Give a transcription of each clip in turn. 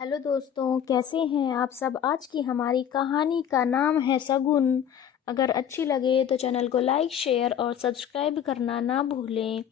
Hello दोस्तों, कैसे हैं आप सब। आज की हमारी कहानी का नाम है शगुन। अगर अच्छी लगे तो चैनल को लाइक शेयर और सब्सक्राइब करना ना भूलें।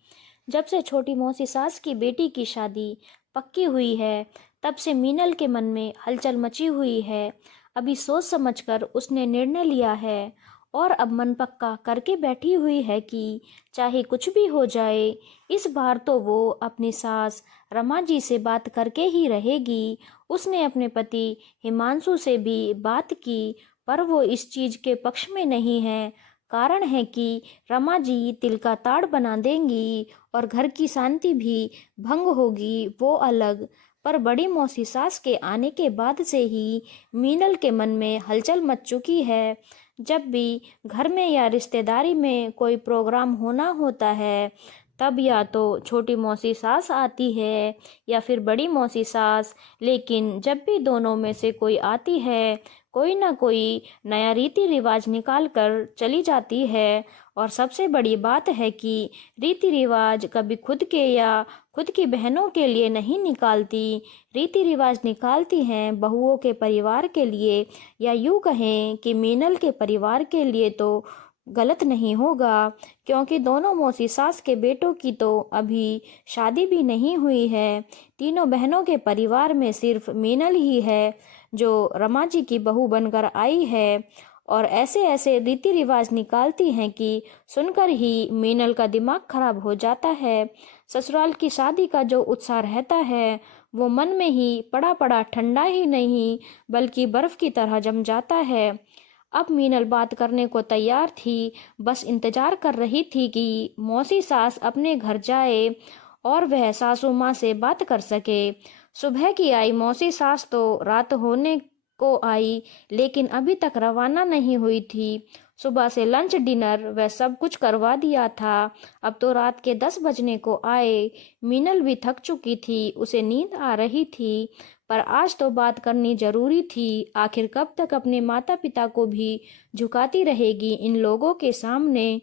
जब से छोटी मौसी सास की बेटी की शादी पक्की हुई है, तब से मीनल के मन में हलचल मची हुई है। अभी सोच समझकर उसने निर्णय लिया है और अब मन पक्का करके बैठी हुई है कि चाहे कुछ भी हो जाए, इस बार तो वो अपनी सास रमा जी से बात करके ही रहेगी। उसने अपने पति हिमांशु से भी बात की, पर वो इस चीज के पक्ष में नहीं है। कारण है कि रमा जी तिल का ताड़ बना देंगी और घर की शांति भी भंग होगी, वो अलग। पर बड़ी मौसी सास के आने के बाद से ही मीनल के मन में हलचल मच चुकी है। जब भी घर में या रिश्तेदारी में कोई प्रोग्राम होना होता है, तब या तो छोटी मौसी सास आती है या फिर बड़ी मौसी सास। लेकिन जब भी दोनों में से कोई आती है, कोई ना कोई नया रीति रिवाज निकाल कर चली जाती है। और सबसे बड़ी बात है कि रीति रिवाज कभी खुद के या खुद की बहनों के लिए नहीं निकालती। रीति रिवाज निकालती हैं बहुओं के परिवार के लिए, या यूँ कहें कि मीनल के परिवार के लिए। तो गलत नहीं होगा, क्योंकि दोनों मौसी सास के बेटों की तो अभी शादी भी नहीं हुई है। तीनों बहनों के परिवार में सिर्फ मीनल ही है जो रमा जी की बहू बनकर आई है। और ऐसे ऐसे रीति रिवाज निकालती हैं कि सुनकर ही मीनल का दिमाग खराब हो जाता है। ससुराल की शादी का जो उत्साह रहता है, वो मन में ही पड़ा पड़ा ठंडा ही नहीं बल्कि बर्फ की तरह जम जाता है। अब मीनल बात करने को तैयार थी, बस इंतजार कर रही थी कि मौसी सास अपने घर जाए और वह सासू माँ से बात कर सके। सुबह की आई मौसी सास तो रात होने को आई, लेकिन अभी तक रवाना नहीं हुई थी। सुबह से लंच डिनर वह सब कुछ करवा दिया था। अब तो रात के 10 बजने को आए। मीनल भी थक चुकी थी, उसे नींद आ रही थी, पर आज तो बात करनी जरूरी थी। आखिर कब तक अपने माता पिता को भी झुकाती रहेगी इन लोगों के सामने।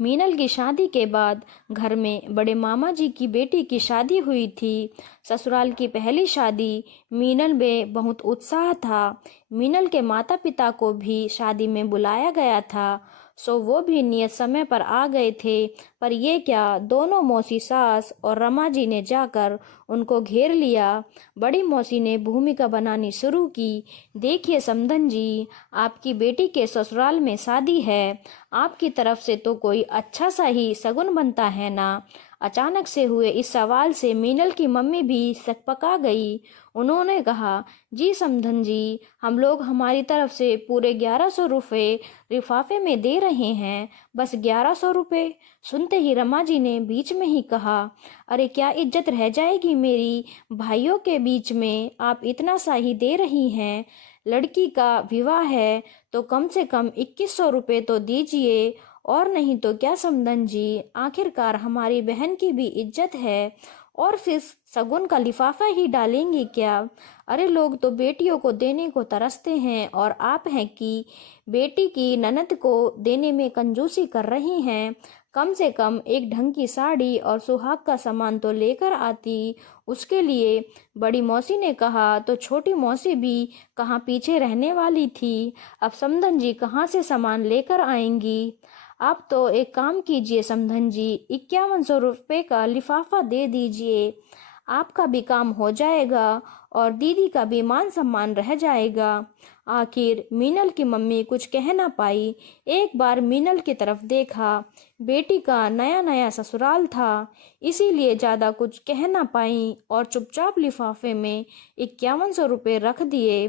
मीनल की शादी के बाद घर में बड़े मामा जी की बेटी की शादी हुई थी। ससुराल की पहली शादी। मीनल में बहुत उत्साह था। मीनल के माता पिता को भी शादी में बुलाया गया था, सो वो भी नियत समय पर आ गए थे। पर ये क्या, दोनों मौसी सास और रमा जी ने जाकर उनको घेर लिया। बड़ी मौसी ने भूमिका बनानी शुरू की। देखिए समधन जी, आपकी बेटी के ससुराल में शादी है, आपकी तरफ से तो कोई अच्छा सा ही शगुन बनता है ना। अचानक से हुए इस सवाल से मीनल की मम्मी भी सकपका गई। उन्होंने कहा, जी समधन जी, हम लोग हमारी तरफ से पूरे 1100 रुपये लिफाफे में दे रहे हैं। बस 1100 रुपये। सुनते ही रमा जी ने बीच में ही कहा, अरे क्या इज्जत रह जाएगी मेरी भाइयों के बीच में, आप इतना सा ही दे रही हैं। लड़की का विवाह है तो कम से कम 2100 रुपये तो दीजिए, और नहीं तो क्या समधन जी, आखिरकार हमारी बहन की भी इज्जत है। और फिर शगुन का लिफाफा ही डालेंगी क्या। अरे लोग तो बेटियों को देने को तरसते हैं, और आप हैं कि बेटी की ननद को देने में कंजूसी कर रही हैं। कम से कम एक ढंग की साड़ी और सुहाग का सामान तो लेकर आती उसके लिए। बड़ी मौसी ने कहा तो छोटी मौसी भी कहाँ पीछे रहने वाली थी। अब समधन जी कहाँ से सामान लेकर आएंगी। आप तो एक काम कीजिए समधन जी, 5100 रुपये का लिफाफा दे दीजिए, आपका भी काम हो जाएगा और दीदी का भी मान सम्मान रह जाएगा। आखिर मीनल की मम्मी कुछ कह ना पाई। एक बार मीनल की तरफ देखा। बेटी का नया नया ससुराल था, इसीलिए ज़्यादा कुछ कह ना पाई और चुपचाप लिफाफे में 5100 रुपये रख दिए।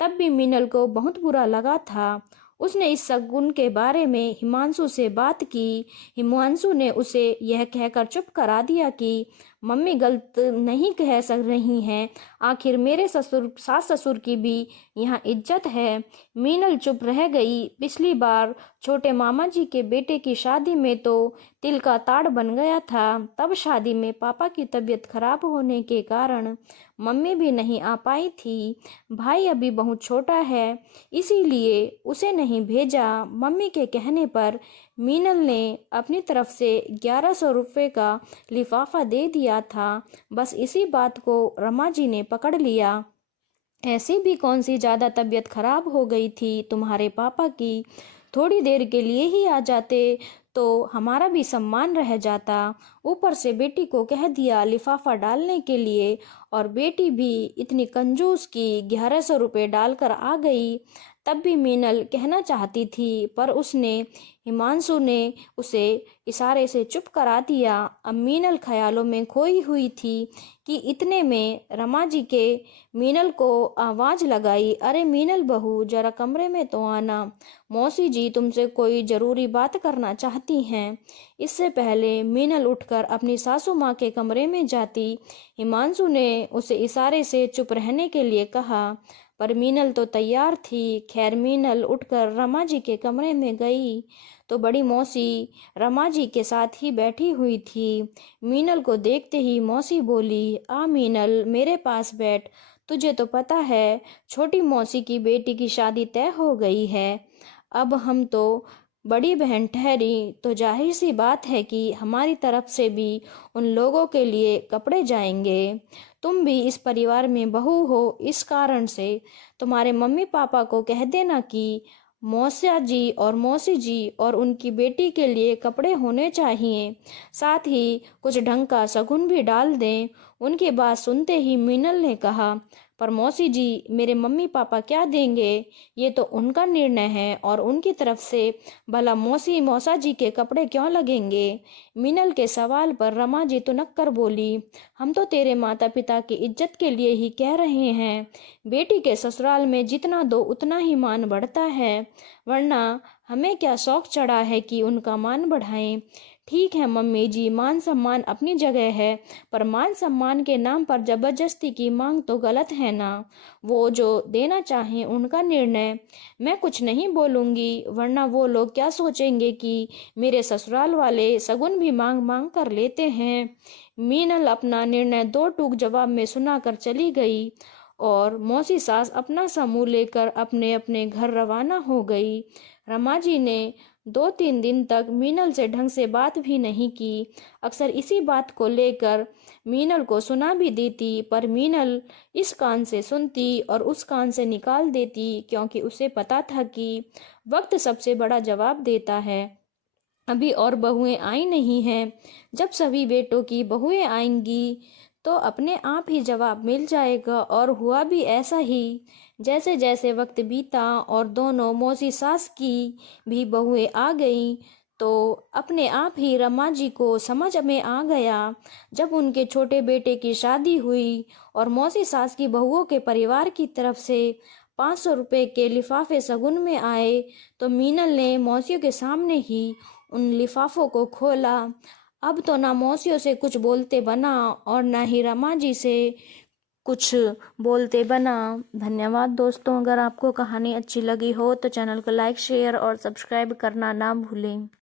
तब भी मीनल को बहुत बुरा लगा था। उसने इस शगुन के बारे में हिमांशु से बात की। हिमांशु ने उसे यह कहकर चुप करा दिया कि मम्मी गलत नहीं कह सक रही हैं, आखिर मेरे ससुर सास ससुर की भी यहाँ इज्जत है। मीनल चुप रह गई। पिछली बार छोटे मामा जी के बेटे की शादी में तो तिल का ताड़ बन गया था। तब शादी में पापा की तबीयत खराब होने के कारण मम्मी भी नहीं आ पाई थी। भाई अभी बहुत छोटा है, इसीलिए उसे नहीं भेजा। मम्मी के कहने पर मीनल ने अपनी तरफ से 1100 रुपये का लिफाफा दे दिया किया था। बस इसी बात को रमा जी ने पकड़ लिया। ऐसी भी कौन सी ज़्यादा तबीयत खराब हो गई थी तुम्हारे पापा की, थोड़ी देर के लिए ही आ जाते तो हमारा भी सम्मान रह जाता। ऊपर से बेटी को कह दिया लिफाफा डालने के लिए, और बेटी भी इतनी कंजूस की 1100 रुपये डालकर आ गई। तब भी मीनल कहना चाहती थी, पर उसने हिमांशु ने उसे इशारे से चुप करा दिया। अब मीनल ख्यालों में खोई हुई थी कि इतने में रमा जी के मीनल को आवाज़ लगाई, अरे मीनल बहू, जरा कमरे में तो आना, मौसी जी तुमसे कोई ज़रूरी बात करना चाहती हैं। इससे पहले मीनल उठकर अपनी सासू माँ के कमरे में जाती, हिमांशु ने उसे इशारे से चुप रहने के लिए कहा, पर मीनल तो तैयार थी। खैर मीनल उठकर रमा जी के कमरे में गई तो बड़ी मौसी रमा जी के साथ ही बैठी हुई थी। मीनल को देखते ही मौसी बोली, आ मीनल मेरे पास बैठ, तुझे तो पता है छोटी मौसी की बेटी की शादी तय हो गई है। अब हम तो बड़ी बहन ठहरी तो जाहिर सी बात है कि हमारी तरफ से भी उन लोगों के लिए कपड़े जाएंगे। तुम भी इस परिवार में बहू हो, इस कारण से तुम्हारे मम्मी पापा को कह देना कि मौसा जी और मौसी जी और उनकी बेटी के लिए कपड़े होने चाहिए, साथ ही कुछ ढंग का शगुन भी डाल दें। उनकी बात सुनते ही मीनल ने कहा, पर मौसी जी मेरे मम्मी पापा क्या देंगे, ये तो उनका निर्णय है, और उनकी तरफ से भला मौसी मौसा जी के कपड़े क्यों लगेंगे। मीनल के सवाल पर रमा जी तुनक कर बोली, हम तो तेरे माता पिता की इज्जत के लिए ही कह रहे हैं। बेटी के ससुराल में जितना दो उतना ही मान बढ़ता है, वरना हमें क्या शौक चढ़ा है कि उनका मान बढ़ाएं। ठीक है मम्मी जी, मान सम्मान अपनी जगह है, पर मान सम्मान के नाम पर जबरदस्ती की मांग तो गलत है ना। वो जो देना चाहें उनका निर्णय, मैं कुछ नहीं बोलूँगी, वरना वो लोग क्या सोचेंगे कि मेरे ससुराल वाले सगुन भी मांग मांग कर लेते हैं। मीनल अपना निर्णय दो टूक जवाब में सुनाकर चली गई और मौसी सास अपना समूह लेकर अपने अपने घर रवाना हो गई। रमा जी ने 2-3 दिन तक मीनल से ढंग से बात भी नहीं की। अक्सर इसी बात को लेकर मीनल को सुना भी देती, पर मीनल इस कान से सुनती और उस कान से निकाल देती, क्योंकि उसे पता था कि वक्त सबसे बड़ा जवाब देता है। अभी और बहुएं आई नहीं हैं, जब सभी बेटों की बहुएं आएंगी तो अपने आप ही जवाब मिल जाएगा। और हुआ भी ऐसा ही। जैसे जैसे वक्त बीता और दोनों मौसी सास की भी बहुएं आ गईं, तो अपने आप ही रमा जी को समझ में आ गया। जब उनके छोटे बेटे की शादी हुई और मौसी सास की बहुओं के परिवार की तरफ से 500 रुपये के लिफाफे शगुन में आए, तो मीनल ने मौसियों के सामने ही उन लिफाफों को खोला। अब तो ना मौसियों से कुछ बोलते बना और ना ही रमा जी से कुछ बोलते बना। धन्यवाद दोस्तों, अगर आपको कहानी अच्छी लगी हो तो चैनल को लाइक शेयर और सब्सक्राइब करना ना भूलें।